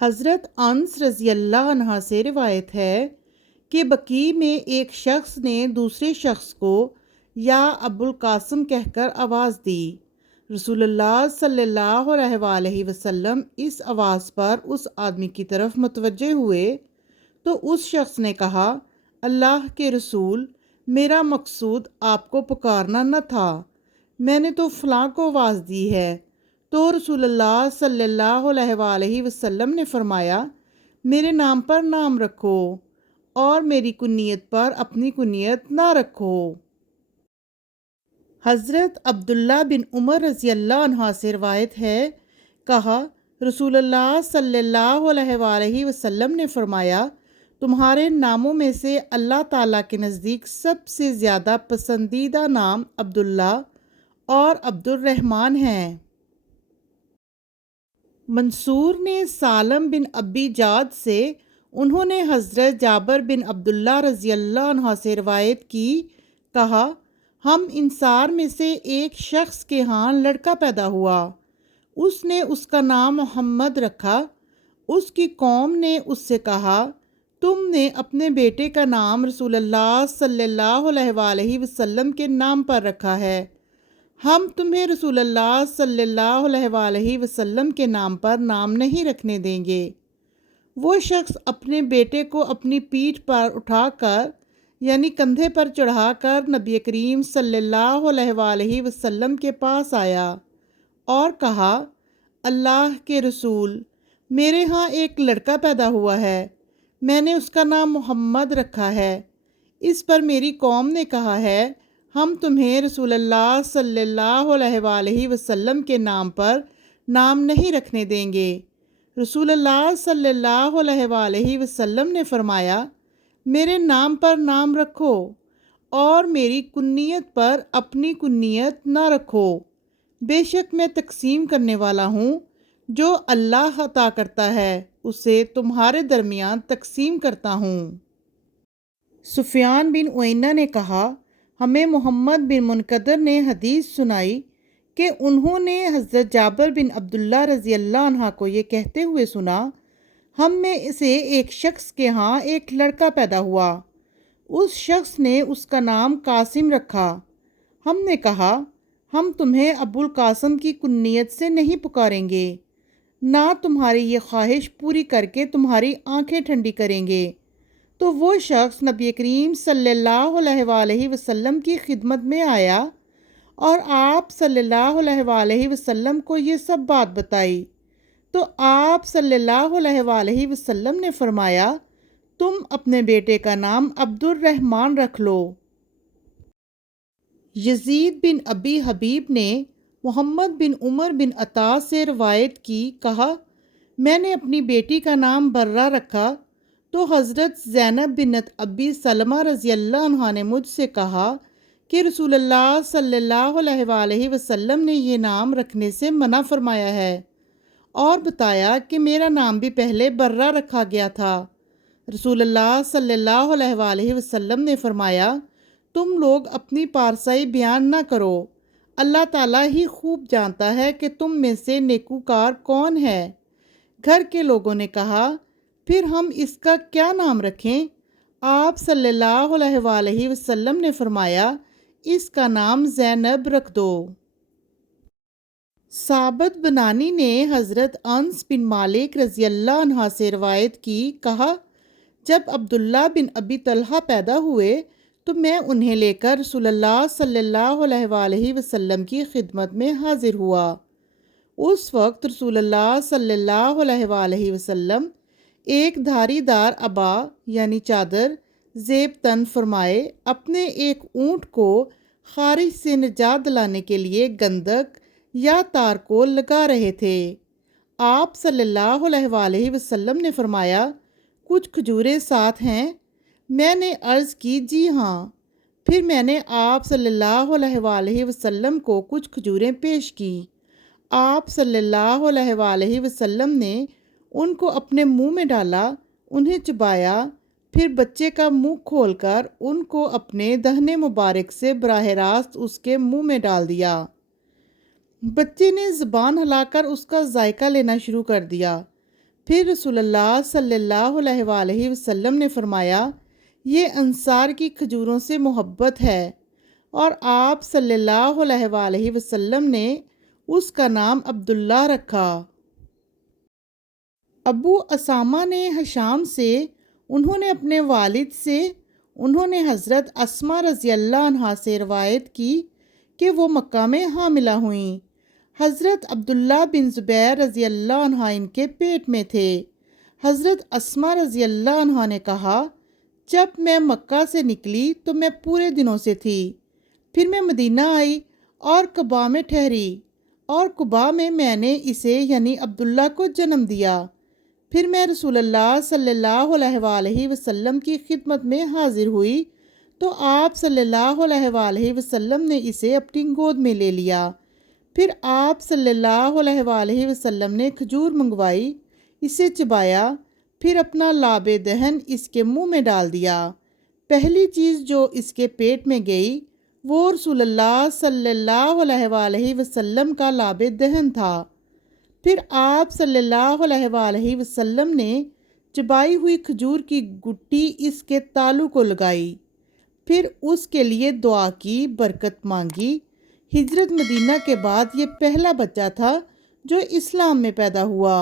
حضرت انس رضی اللہ عنہ سے روایت ہے کہ بقیع میں ایک شخص نے دوسرے شخص کو یا ابو القاسم کہہ کر آواز دی۔ رسول اللہ صلی اللہ علیہ وآلہ وسلم اس آواز پر اس آدمی کی طرف متوجہ ہوئے تو اس شخص نے کہا، اللہ کے رسول، میرا مقصود آپ کو پکارنا نہ تھا، میں نے تو فلاں کو آواز دی ہے۔ تو رسول اللہ صلی اللہ علیہ وآلہ وسلم نے فرمایا، میرے نام پر نام رکھو اور میری کنیت پر اپنی کنیت نہ رکھو۔ حضرت عبداللہ بن عمر رضی اللہ عنہ سے روایت ہے، کہا رسول اللہ صلی اللہ علیہ وآلہ وسلم نے فرمایا، تمہارے ناموں میں سے اللہ تعالیٰ کے نزدیک سب سے زیادہ پسندیدہ نام عبداللہ اور عبد الرحمن ہیں۔ منصور نے سالم بن ابی جاد سے، انہوں نے حضرت جابر بن عبداللہ رضی اللہ عنہ سے روایت کی، کہا ہم انصار میں سے ایک شخص کے ہاں لڑکا پیدا ہوا، اس نے اس کا نام محمد رکھا۔ اس کی قوم نے اس سے کہا، تم نے اپنے بیٹے کا نام رسول اللہ صلی اللہ علیہ وآلہ وسلم کے نام پر رکھا ہے، ہم تمہیں رسول اللہ صلی اللہ علیہ وآلہ وسلم کے نام پر نام نہیں رکھنے دیں گے۔ وہ شخص اپنے بیٹے کو اپنی پیٹھ پر اٹھا کر یعنی کندھے پر چڑھا کر نبی کریم صلی اللہ علیہ وآلہ وسلم کے پاس آیا اور کہا، اللہ کے رسول، میرے ہاں ایک لڑکا پیدا ہوا ہے، میں نے اس کا نام محمد رکھا ہے، اس پر میری قوم نے کہا ہے ہم تمہیں رسول اللہ صلی اللہ علیہ وآلہ وسلم کے نام پر نام نہیں رکھنے دیں گے۔ رسول اللہ صلی اللہ علیہ وآلہ وسلم نے فرمایا، میرے نام پر نام رکھو اور میری کنیت پر اپنی کنیت نہ رکھو، بے شک میں تقسیم کرنے والا ہوں، جو اللہ عطا کرتا ہے اسے تمہارے درمیان تقسیم کرتا ہوں۔ سفیان بن عیینہ نے کہا، ہمیں محمد بن منقدر نے حدیث سنائی کہ انہوں نے حضرت جابر بن عبداللہ رضی اللہ عنہ کو یہ کہتے ہوئے سنا، ہم میں سے ایک شخص کے ہاں ایک لڑکا پیدا ہوا، اس شخص نے اس کا نام قاسم رکھا، ہم نے کہا ہم تمہیں ابو القاسم کی کنیت سے نہیں پکاریں گے، نہ تمہاری یہ خواہش پوری کر کے تمہاری آنکھیں ٹھنڈی کریں گے۔ تو وہ شخص نبی کریم صلی اللہ علیہ وآلہ وسلم کی خدمت میں آیا اور آپ صلی اللہ علیہ وآلہ وسلم کو یہ سب بات بتائی، تو آپ صلی اللہ علیہ وآلہ وسلم نے فرمایا، تم اپنے بیٹے کا نام عبد الرحمن رکھ لو۔ یزید بن ابی حبیب نے محمد بن عمر بن عطا سے روایت کی، کہا میں نے اپنی بیٹی کا نام برہ رکھا تو حضرت زینب بنت ابی سلمہ رضی اللہ عنہ نے مجھ سے کہا کہ رسول اللہ صلی اللہ علیہ وآلہ وسلم نے یہ نام رکھنے سے منع فرمایا ہے، اور بتایا کہ میرا نام بھی پہلے برہ رکھا گیا تھا۔ رسول اللہ صلی اللہ علیہ وآلہ وسلم نے فرمایا، تم لوگ اپنی پارسائی بیان نہ کرو، اللہ تعالیٰ ہی خوب جانتا ہے کہ تم میں سے نیکوکار کون ہے۔ گھر کے لوگوں نے کہا، پھر ہم اس کا کیا نام رکھیں؟ آپ صلی اللہ علیہ وآلہ وسلم نے فرمایا، اس کا نام زینب رکھ دو۔ ثابت بنانی نے حضرت انس بن مالک رضی اللہ عنہ سے روایت کی، کہا جب عبداللہ بن ابی طلحہ پیدا ہوئے تو میں انہیں لے کر رسول اللہ صلی اللہ علیہ وآلہ وسلم کی خدمت میں حاضر ہوا۔ اس وقت رسول اللہ صلی اللہ علیہ وآلہ وسلم ایک دھاری دار عبا یعنی چادر زیب تن فرمائے اپنے ایک اونٹ کو خارش سے نجات دلانے کے لیے گندک یا تار کو لگا رہے تھے۔ آپ صلی اللہ علیہ وآلہ وسلم نے فرمایا، کچھ کھجوریں ساتھ ہیں؟ میں نے عرض کی، جی ہاں۔ پھر میں نے آپ صلی اللہ علیہ وآلہ وسلم کو کچھ کھجوریں پیش کی، آپ صلی اللہ علیہ وآلہ وسلم نے ان کو اپنے منہ میں ڈالا، انہیں چبایا، پھر بچے کا منہ کھول کر ان کو اپنے دہنے مبارک سے براہ راست اس کے منہ میں ڈال دیا۔ بچے نے زبان ہلا کر اس کا ذائقہ لینا شروع کر دیا، پھر رسول اللہ صلی اللہ علیہ وآلہ وسلم نے فرمایا یہ انصار کی کھجوروں سے محبت ہے، اور آپ صلی اللہ علیہ وآلہ وسلم نے اس کا نام عبداللہ رکھا۔ ابو اسامہ نے ہشام سے، انہوں نے اپنے والد سے، انہوں نے حضرت اسماء رضی اللہ عنہا سے روایت کی کہ وہ مکہ میں حاملہ ہوئیں۔ حضرت عبداللہ بن زبیر رضی اللہ عنہ ان کے پیٹ میں تھے۔ حضرت اسماء رضی اللہ عنہ نے کہا جب میں مکہ سے نکلی تو میں پورے دنوں سے تھی، پھر میں مدینہ آئی اور قباء میں ٹھہری، اور قباء میں نے اسے یعنی عبداللہ کو جنم دیا۔ پھر میں رسول اللہ صلی اللہ علیہ وآلہ وسلم کی خدمت میں حاضر ہوئی تو آپ صلی اللہ علیہ وآلہ وسلم نے اسے اپنی گود میں لے لیا۔ پھر آپ صلی اللہ علیہ وآلہ وسلم نے کھجور منگوائی، اسے چبایا، پھر اپنا لاب دہن اس کے منہ میں ڈال دیا۔ پہلی چیز جو اس کے پیٹ میں گئی وہ رسول اللہ صلی اللہ علیہ وآلہ وسلم کا لاب دہن تھا۔ پھر آپ صلی اللہ علیہ وآلہ وسلم نے چبائی ہوئی کھجور کی گٹی اس کے تالو کو لگائی، پھر اس کے لیے دعا کی، برکت مانگی۔ ہجرت مدینہ کے بعد یہ پہلا بچہ تھا جو اسلام میں پیدا ہوا۔